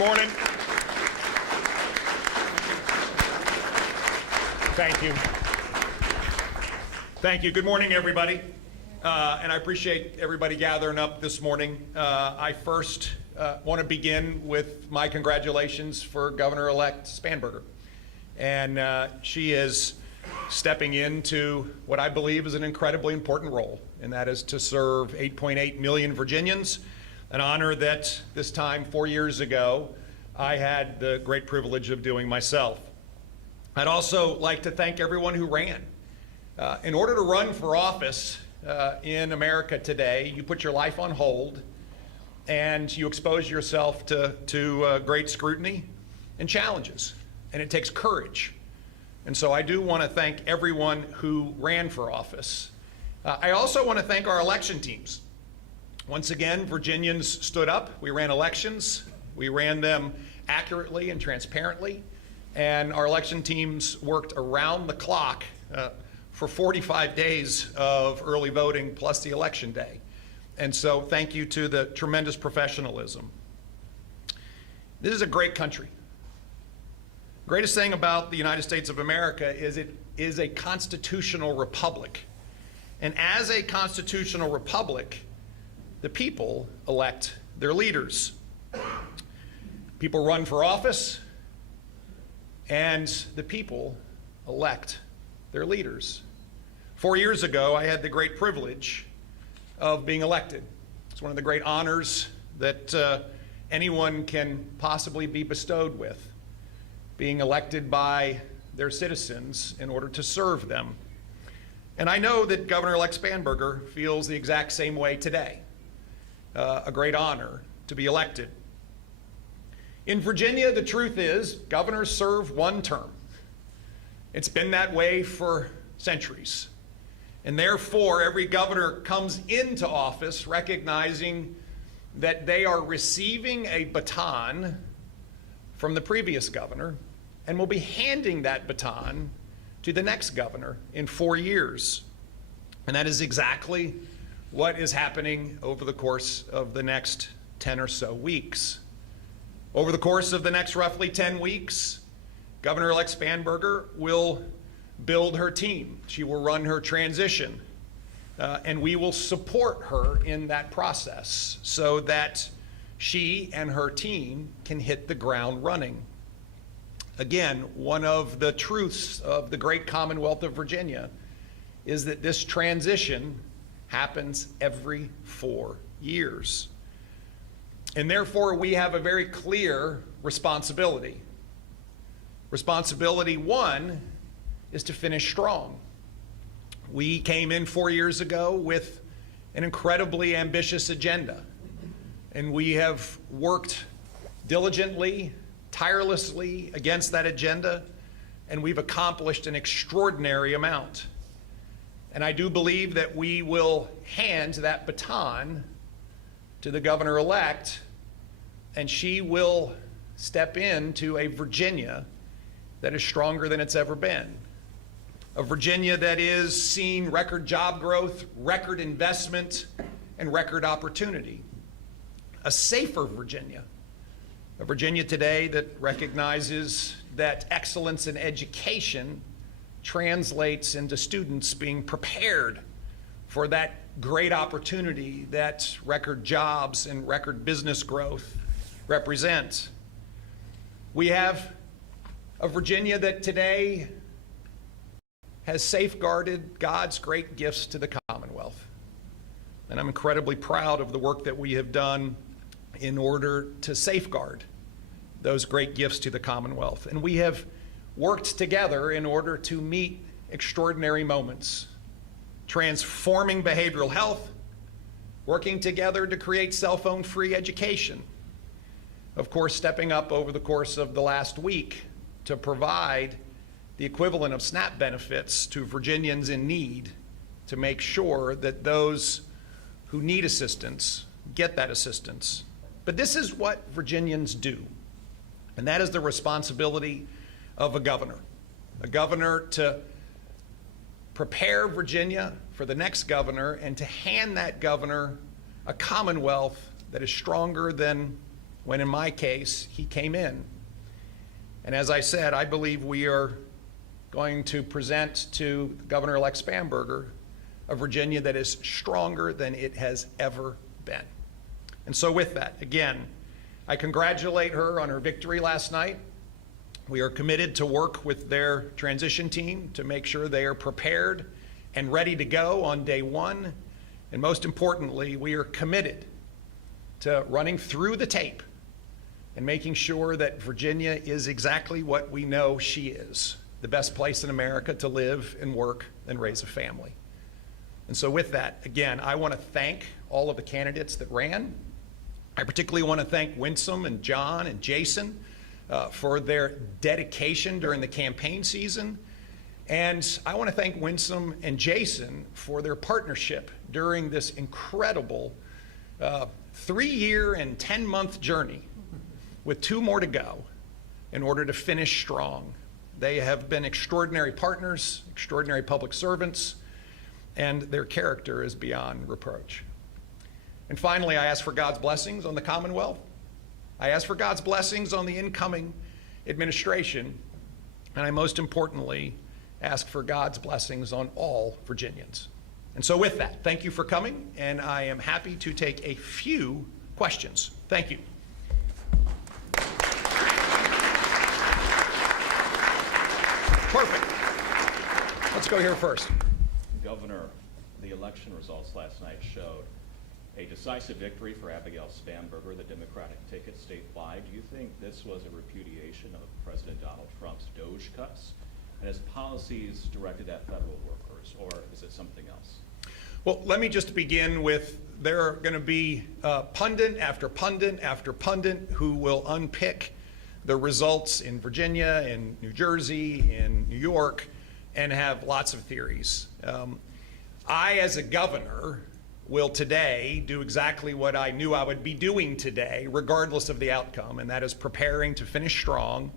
morning. Thank you. Thank you. Good morning, everybody. And I appreciate everybody gathering up this morning. I first want to begin with my congratulations for Governor-elect Spanberger. And she is stepping into what I believe is an incredibly important role, and that is to serve 8.8 million Virginians, an honor that this time 4 years ago I had the great privilege of doing myself. I'd also like to thank everyone who ran. In order to run for office in America today, you put your life on hold and you expose yourself to great scrutiny and challenges, and it takes courage. And so I do want to thank everyone who ran for office. I also want to thank our election teams. Once again, Virginians stood up. We ran elections. We ran them accurately and transparently. And our election teams worked around the clock for 45 days of early voting plus the election day. And so thank you to the tremendous professionalism. This is a great country. Greatest thing about the United States of America is it is a constitutional republic. And as a constitutional republic, the people elect their leaders. People run for office, and the people elect their leaders. 4 years ago, I had the great privilege of being elected. It's one of the great honors that anyone can possibly be bestowed with, being elected by their citizens in order to serve them. And I know that Governor-elect Spanberger feels the exact same way today. A great honor to be elected. In Virginia, the truth is, governors serve one term. It's been that way for centuries. And therefore, every governor comes into office recognizing that they are receiving a baton from the previous governor and will be handing that baton to the next governor in 4 years. And that is exactly what is happening over the course of the next 10 or so weeks. Over the course of the next roughly 10 weeks, Governor-elect Spanberger will build her team. She will run her transition, and we will support her in that process so that she and her team can hit the ground running. Again, one of the truths of the great Commonwealth of Virginia is that this transition happens every 4 years. And therefore, we have a very clear responsibility. Responsibility one is to finish strong. We came in 4 years ago with an incredibly ambitious agenda, and we have worked diligently, tirelessly against that agenda, and we've accomplished an extraordinary amount. And I do believe that we will hand that baton to the governor-elect, and she will step into a Virginia that is stronger than it's ever been. A Virginia that is seeing record job growth, record investment, and record opportunity. A safer Virginia. A Virginia today that recognizes that excellence in education translates into students being prepared for that great opportunity that record jobs and record business growth represent. We have a Virginia that today has safeguarded God's great gifts to the Commonwealth. And I'm incredibly proud of the work that we have done in order to safeguard those great gifts to the Commonwealth. And we have worked together in order to meet extraordinary moments, transforming behavioral health, working together to create cell phone-free education. Of course, stepping up over the course of the last week to provide the equivalent of SNAP benefits to Virginians in need to make sure that those who need assistance get that assistance. But this is what Virginians do, and that is the responsibility of a governor to prepare Virginia for the next governor and to hand that governor a Commonwealth that is stronger than when, in my case, he came in. And as I said, I believe we are going to present to Governor-elect Spanberger a Virginia that is stronger than it has ever been. And so with that, again, I congratulate her on her victory last night. We are committed to work with their transition team to make sure they are prepared and ready to go on day one. And most importantly, we are committed to running through the tape and making sure that Virginia is exactly what we know she is, the best place in America to live and work and raise a family. And so with that, again, I want to thank all of the candidates that ran. I particularly want to thank Winsome and John and Jason for their dedication during the campaign season. And I want to thank Winsome and Jason for their partnership during this incredible 3-year and 10-month journey with 2 more to go in order to finish strong. They have been extraordinary partners, extraordinary public servants, and their character is beyond reproach. And finally, I ask for God's blessings on the Commonwealth. I ask for God's blessings on the incoming administration, and I most importantly ask for God's blessings on all Virginians. And so with that, thank you for coming, and I am happy to take a few questions. Thank you. Perfect. Let's go here first. Governor, the election results last night showed a decisive victory for Abigail Spanberger, the Democratic ticket statewide. Do you think this was a repudiation of President Donald Trump's DOGE cuts and his policies directed at federal workers, or is it something else? Well, let me just begin with there are going to be pundit after pundit after pundit who will unpick the results in Virginia, in New Jersey, in New York, and have lots of theories. I, as a governor, will today do exactly what I knew I would be doing today, regardless of the outcome, and that is preparing to finish strong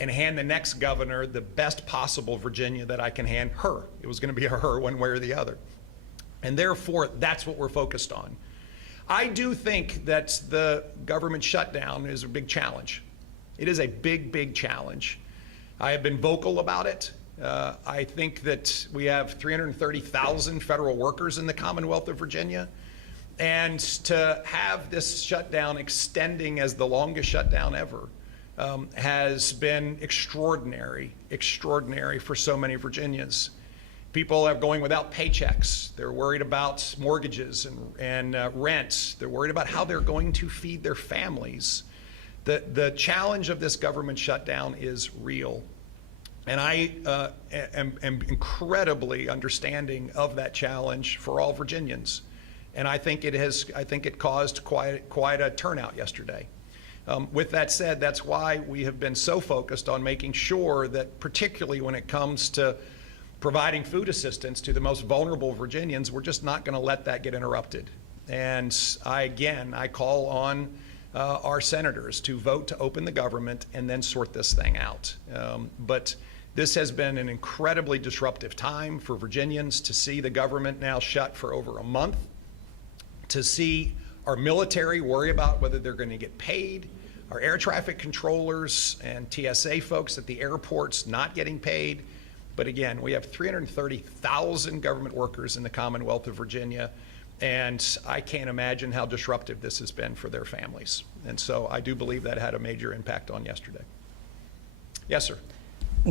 and hand the next governor the best possible Virginia that I can hand her. It was going to be a her one way or the other. And therefore, that's what we're focused on. I do think that the government shutdown is a big challenge. It is a big, big challenge. I have been vocal about it. I think that we have 330,000 federal workers in the Commonwealth of Virginia. And to have this shutdown extending as the longest shutdown ever has been extraordinary for so many Virginians. People are going without paychecks. They're worried about mortgages and rent. They're worried about how they're going to feed their families. The challenge of this government shutdown is real. And I am incredibly understanding of that challenge for all Virginians. And I think it caused quite a turnout yesterday. With that said, that's why we have been so focused on making sure that, particularly when it comes to providing food assistance to the most vulnerable Virginians, we're just not going to let that get interrupted. And I call on our senators to vote to open the government and then sort this thing out. But this has been an incredibly disruptive time for Virginians to see the government now shut for over a month, to see our military worry about whether they're going to get paid, our air traffic controllers and TSA folks at the airports not getting paid. But again, we have 330,000 government workers in the Commonwealth of Virginia, and I can't imagine how disruptive this has been for their families. And so I do believe that had a major impact on yesterday. Yes, sir.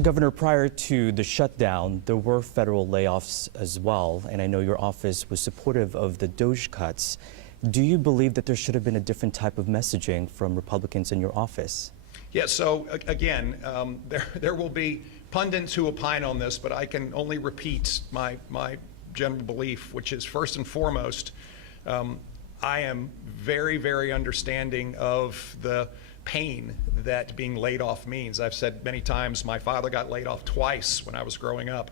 Governor, prior to the shutdown, there were federal layoffs as well, and I know your office was supportive of the DOGE cuts. Do you believe that there should have been a different type of messaging from Republicans in your office? Yeah, so again, there will be pundits who opine on this, but I can only repeat my general belief, which is first and foremost, I am very, very understanding of the pain that being laid off means. I've said many times, my father got laid off twice when I was growing up.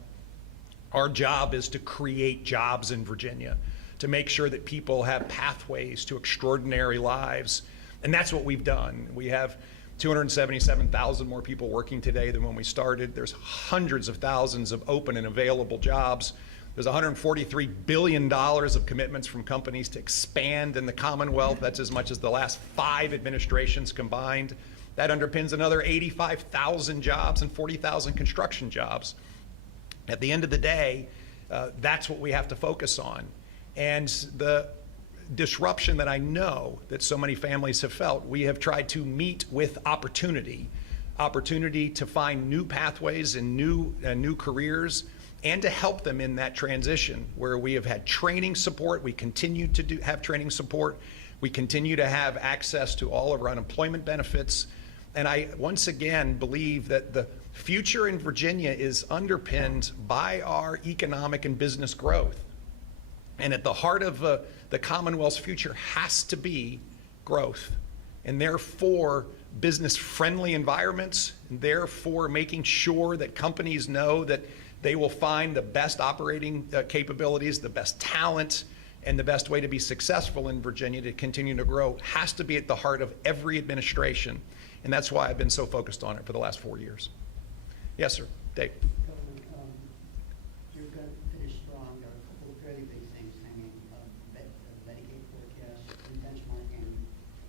Our job is to create jobs in Virginia, to make sure that people have pathways to extraordinary lives. And that's what we've done. We have 277,000 more people working today than when we started. There's hundreds of thousands of open and available jobs. There's $143 billion of commitments from companies to expand in the Commonwealth. That's as much as the last 5 administrations combined. That underpins another 85,000 jobs and 40,000 construction jobs. At the end of the day, that's what we have to focus on. And the disruption that I know that so many families have felt, we have tried to meet with opportunity to find new pathways and new careers, and to help them in that transition, where we have had training support. We continue to have training support. We continue to have access to all of our unemployment benefits. And I once again believe that the future in Virginia is underpinned by our economic and business growth. And at the heart of the Commonwealth's future has to be growth, and therefore business-friendly environments, and therefore making sure that companies know that they will find the best operating capabilities, the best talent, and the best way to be successful in Virginia to continue to grow has to be at the heart of every administration. And that's why I've been so focused on it for the last 4 years. Yes, sir. Dave. You're going to finish strong. There are a couple of very big things hanging. Medicaid forecast, benchmarking,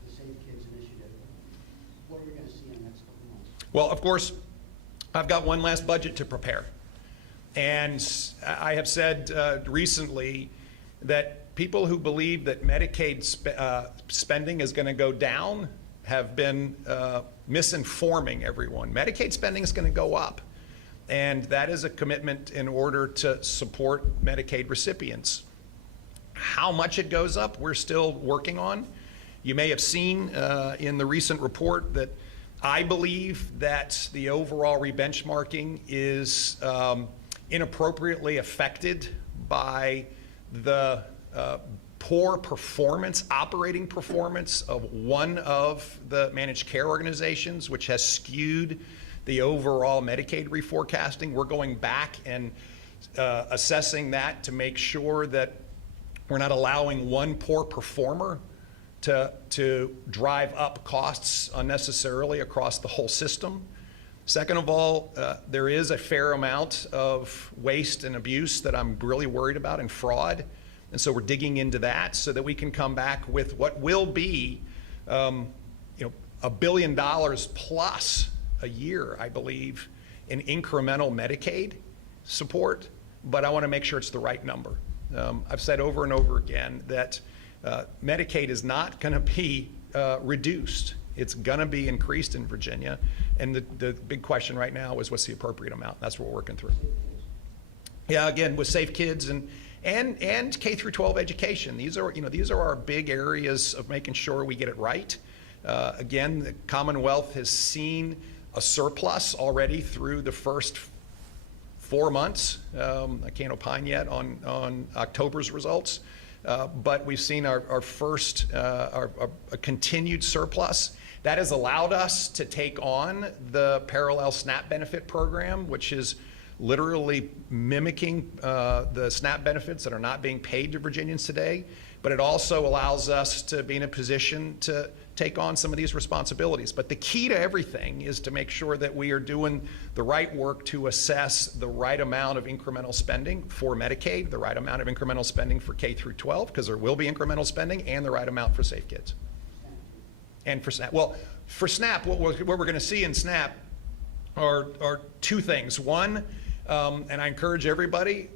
the Safe Kids initiative. What are we going to see in the next couple of months? Well, of course, I've got one last budget to prepare. And I have said recently that people who believe that Medicaid spending is going to go down have been misinforming everyone. Medicaid spending is going to go up. And that is a commitment in order to support Medicaid recipients. How much it goes up, we're still working on. You may have seen in the recent report that I believe that the overall rebenchmarking is inappropriately affected by the poor performance, operating performance of one of the managed care organizations, which has skewed the overall Medicaid reforecasting. We're going back and assessing that to make sure that we're not allowing one poor performer to drive up costs unnecessarily across the whole system. Second of all, there is a fair amount of waste and abuse that I'm really worried about, and fraud. And so we're digging into that so that we can come back with what will be, $1 billion plus a year, I believe, in incremental Medicaid support, but I want to make sure it's the right number. I've said over and over again that Medicaid is not going to be reduced. It's going to be increased in Virginia, and the big question right now is what's the appropriate amount. That's what we're working through. Yeah, again, with Safe Kids and K through 12 education. These are our big areas of making sure we get it right. Again, the Commonwealth has seen a surplus already through the first 4 months. I can't opine yet on October's results, but we've seen our first a continued surplus. That has allowed us to take on the parallel SNAP benefit program, which is literally mimicking the SNAP benefits that are not being paid to Virginians today. But it also allows us to be in a position to take on some of these responsibilities. But the key to everything is to make sure that we are doing the right work to assess the right amount of incremental spending for Medicaid, the right amount of incremental spending for K through 12, because there will be incremental spending, and the right amount for Safe Kids. And for SNAP. Well, for SNAP, what we're going to see in SNAP are two things. One, and I encourage everybody,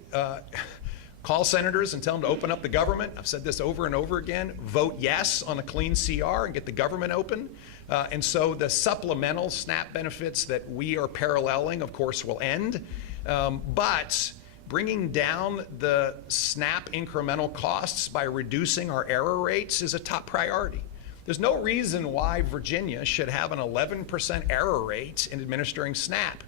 call senators and tell them to open up the government. I've said this over and over again. Vote yes on a clean CR and get the government open. And so the supplemental SNAP benefits that we are paralleling, of course, will end. But bringing down the SNAP incremental costs by reducing our error rates is a top priority. There's no reason why Virginia should have an 11% error rate in administering SNAP.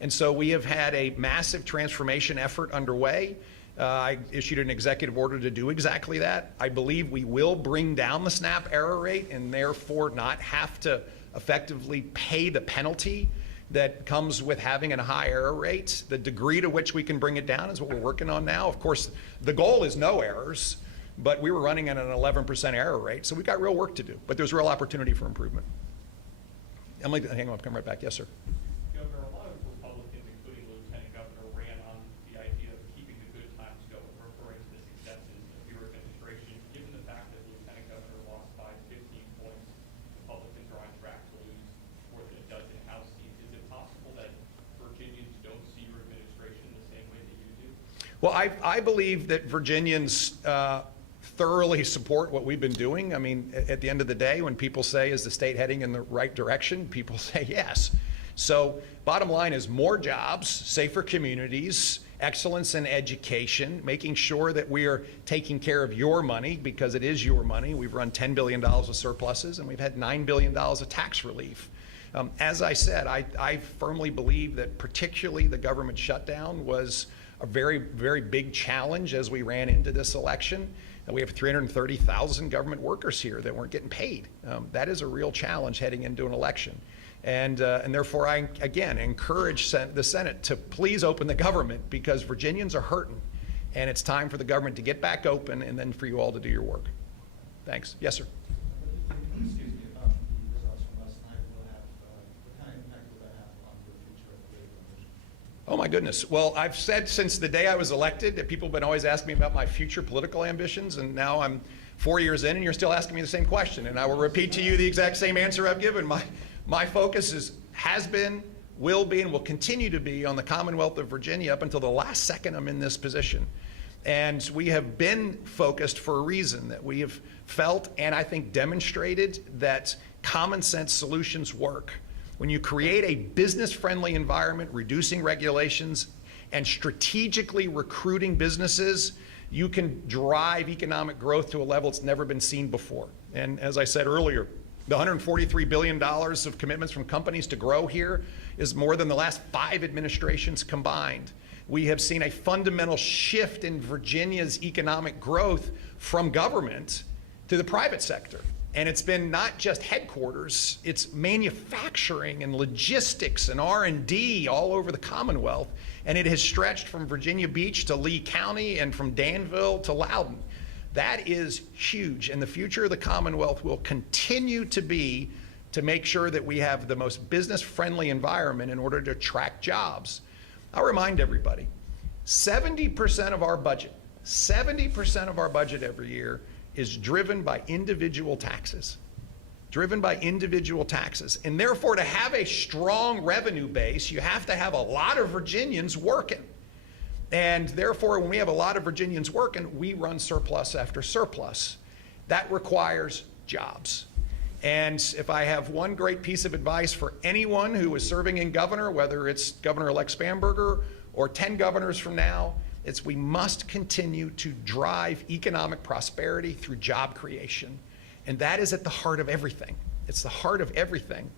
And so we have had a massive transformation effort underway. I issued an executive order to do exactly that. I believe we will bring down the SNAP error rate and therefore not have to effectively pay the penalty that comes with having a high error rate. The degree to which we can bring it down is what we're working on now. Of course, the goal is no errors, but we were running at an 11% error rate, so we've got real work to do, but there's real opportunity for improvement. Emily, hang on, I'll come right back. Yes, sir. Governor, a lot of Republicans, including the Lieutenant Governor, ran on the idea of keeping the good times going, referring to the successes of your administration. Given the fact that the Lieutenant Governor lost by 15 points, Republicans are on track to lose more than a dozen House seats. Is it possible that Virginians don't see your administration the same way that you do? Well, I believe that Virginians thoroughly support what we've been doing. I mean, at the end of the day, when people say, is the state heading in the right direction? People say yes. So bottom line is more jobs, safer communities, excellence in education, making sure that we are taking care of your money because it is your money. We've run $10 billion of surpluses and we've had $9 billion of tax relief. As I said, I firmly believe that particularly the government shutdown was a very, very big challenge as we ran into this election. We have 330,000 government workers here that weren't getting paid. That is a real challenge heading into an election. And therefore, I, again, encourage the Senate to please open the government because Virginians are hurting. And it's time for the government to get back open and then for you all to do your work. Thanks. Yes, sir. Excuse me, about the results from last night will have, what kind of impact will that have on the future of the administration? Oh my goodness. Well, I've said since the day I was elected that people have been always asking me about my future political ambitions, and now I'm 4 years in and you're still asking me the same question. And I will repeat to you the exact same answer I've given. My focus has been, will be, and will continue to be on the Commonwealth of Virginia up until the last second I'm in this position. And we have been focused for a reason, that we have felt and I think demonstrated that common sense solutions work. When you create a business-friendly environment, reducing regulations, and strategically recruiting businesses, you can drive economic growth to a level it's never been seen before. And as I said earlier, the $143 billion of commitments from companies to grow here is more than the last 5 administrations combined. We have seen a fundamental shift in Virginia's economic growth from government to the private sector. And it's been not just headquarters, it's manufacturing and logistics and R&D all over the Commonwealth. And it has stretched from Virginia Beach to Lee County and from Danville to Loudoun. That is huge. And the future of the Commonwealth will continue to be to make sure that we have the most business-friendly environment in order to attract jobs. I'll remind everybody, 70% of our budget, 70% of our budget every year is driven by individual taxes. Driven by individual taxes. And therefore, to have a strong revenue base, you have to have a lot of Virginians working. And therefore, when we have a lot of Virginians working, we run surplus after surplus. That requires jobs. And if I have one great piece of advice for anyone who is serving in governor, whether it's Governor-elect Spanberger or 10 governors from now, it's we must continue to drive economic prosperity through job creation. And that is at the heart of everything. It's the heart of everything.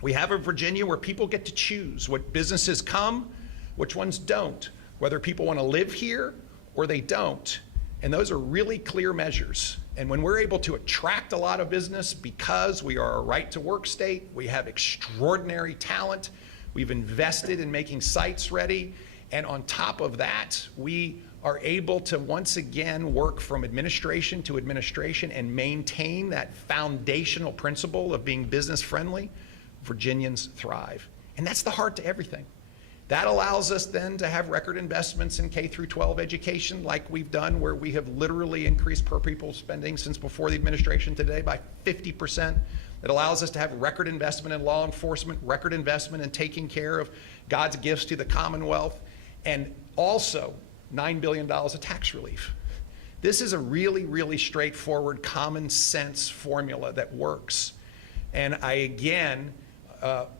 We have a Virginia where people get to choose what businesses come, which ones don't, whether people want to live here or they don't. And those are really clear measures. And when we're able to attract a lot of business because we are a right to work state, we have extraordinary talent, we've invested in making sites ready, and on top of that, we are able to once again work from administration to administration and maintain that foundational principle of being business friendly, Virginians thrive. And that's the heart to everything. That allows us then to have record investments in K through 12 education like we've done, where we have literally increased per pupil spending since before the administration today by 50%. It allows us to have record investment in law enforcement, record investment in taking care of God's gifts to the Commonwealth, and also $9 billion of tax relief. This is a really, really straightforward, common sense formula that works. And I, again,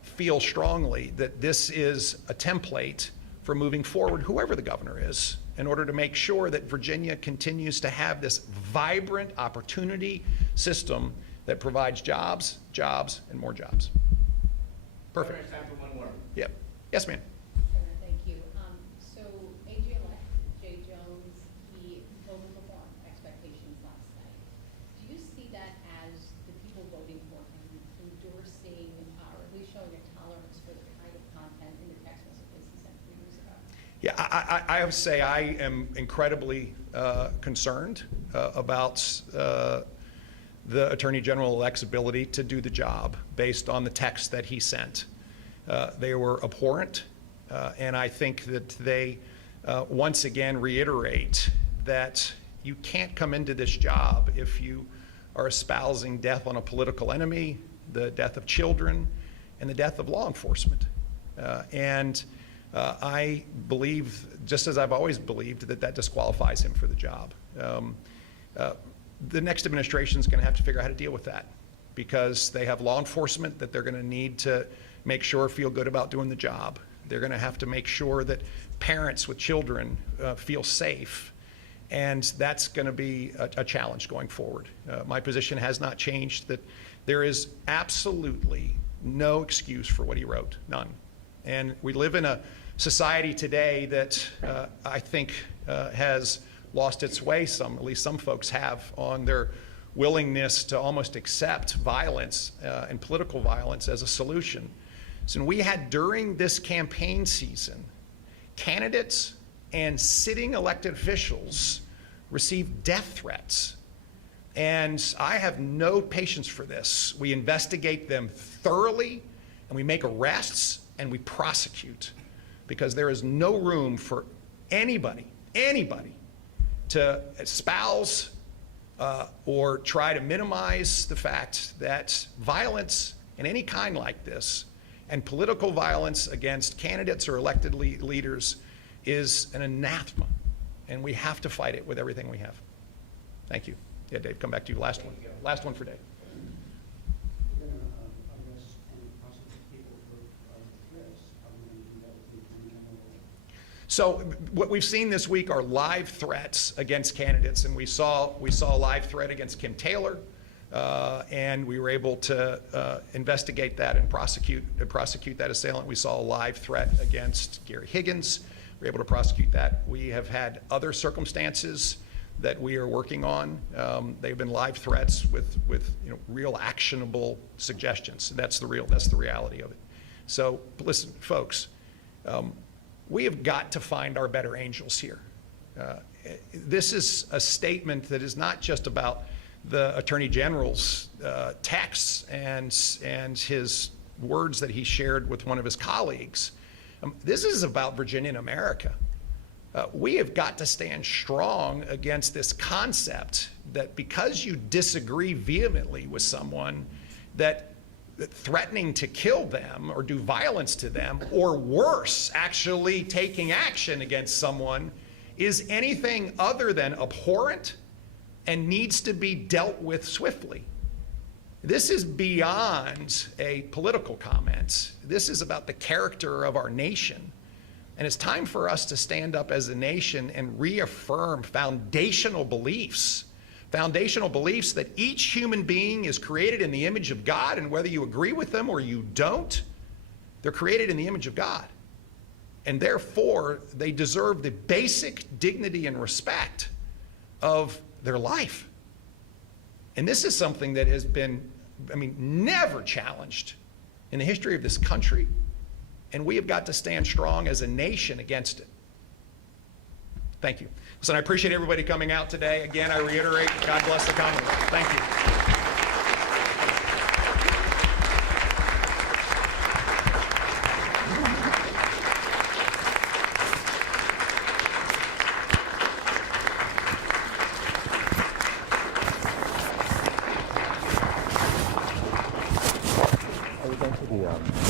feel strongly that this is a template for moving forward, whoever the governor is, in order to make sure that Virginia continues to have this vibrant opportunity system that provides jobs, jobs, and more jobs. Perfect. Time for one more. Yep. Yes, ma'am. Senator, thank you. So AG-elect Jay Jones, he overperformed expectations last night. Do you see that as the people voting for him endorsing, or at least showing a tolerance for the kind of content in the text messages he sent 3 years ago? Yeah, I have to say I am incredibly concerned about the Attorney General-elect's ability to do the job based on the text that he sent. They were abhorrent, and I think that they once again reiterate that you can't come into this job if you are espousing death on a political enemy, the death of children, and the death of law enforcement. I believe, just as I've always believed, that that disqualifies him for the job. The next administration is going to have to figure out how to deal with that, because they have law enforcement that they're going to need to make sure feel good about doing the job. They're going to have to make sure that parents with children feel safe, and that's going to be a challenge going forward. My position has not changed, that there is absolutely no excuse for what he wrote, none. And we live in a society today that I think has lost its way, at least some folks have, on their willingness to almost accept violence and political violence as a solution. So we had, during this campaign season, candidates and sitting elected officials receive death threats. And I have no patience for this. We investigate them thoroughly, and we make arrests, and we prosecute, because there is no room for anybody to espouse or try to minimize the fact that violence in any kind like this, and political violence against candidates or elected leaders, is an anathema, and we have to fight it with everything we have. Thank you. Yeah, Dave, come back to you. Last one. Last one for Dave. We're going to arrest and prosecute people for threats. Are we going to do that with the Attorney General? So what we've seen this week are live threats against candidates, and we saw a live threat against Kim Taylor, and we were able to investigate that and prosecute that assailant. We saw a live threat against Gary Higgins. We were able to prosecute that. We have had other circumstances that we are working on. They've been live threats with real actionable suggestions. That's the reality of it. So listen, folks, we have got to find our better angels here. This is a statement that is not just about the Attorney General's texts and his words that he shared with one of his colleagues. This is about Virginia and America. We have got to stand strong against this concept that because you disagree vehemently with someone, that threatening to kill them or do violence to them, or worse, actually taking action against someone, is anything other than abhorrent and needs to be dealt with swiftly. This is beyond a political comment. This is about the character of our nation. And it's time for us to stand up as a nation and reaffirm foundational beliefs that each human being is created in the image of God, and whether you agree with them or you don't, they're created in the image of God. And therefore, they deserve the basic dignity and respect of their life. And this is something that has been, never challenged in the history of this country. And we have got to stand strong as a nation against it. Thank you. Listen, I appreciate everybody coming out today. Again, I reiterate, God bless the Commonwealth. Thank you. Are we going to the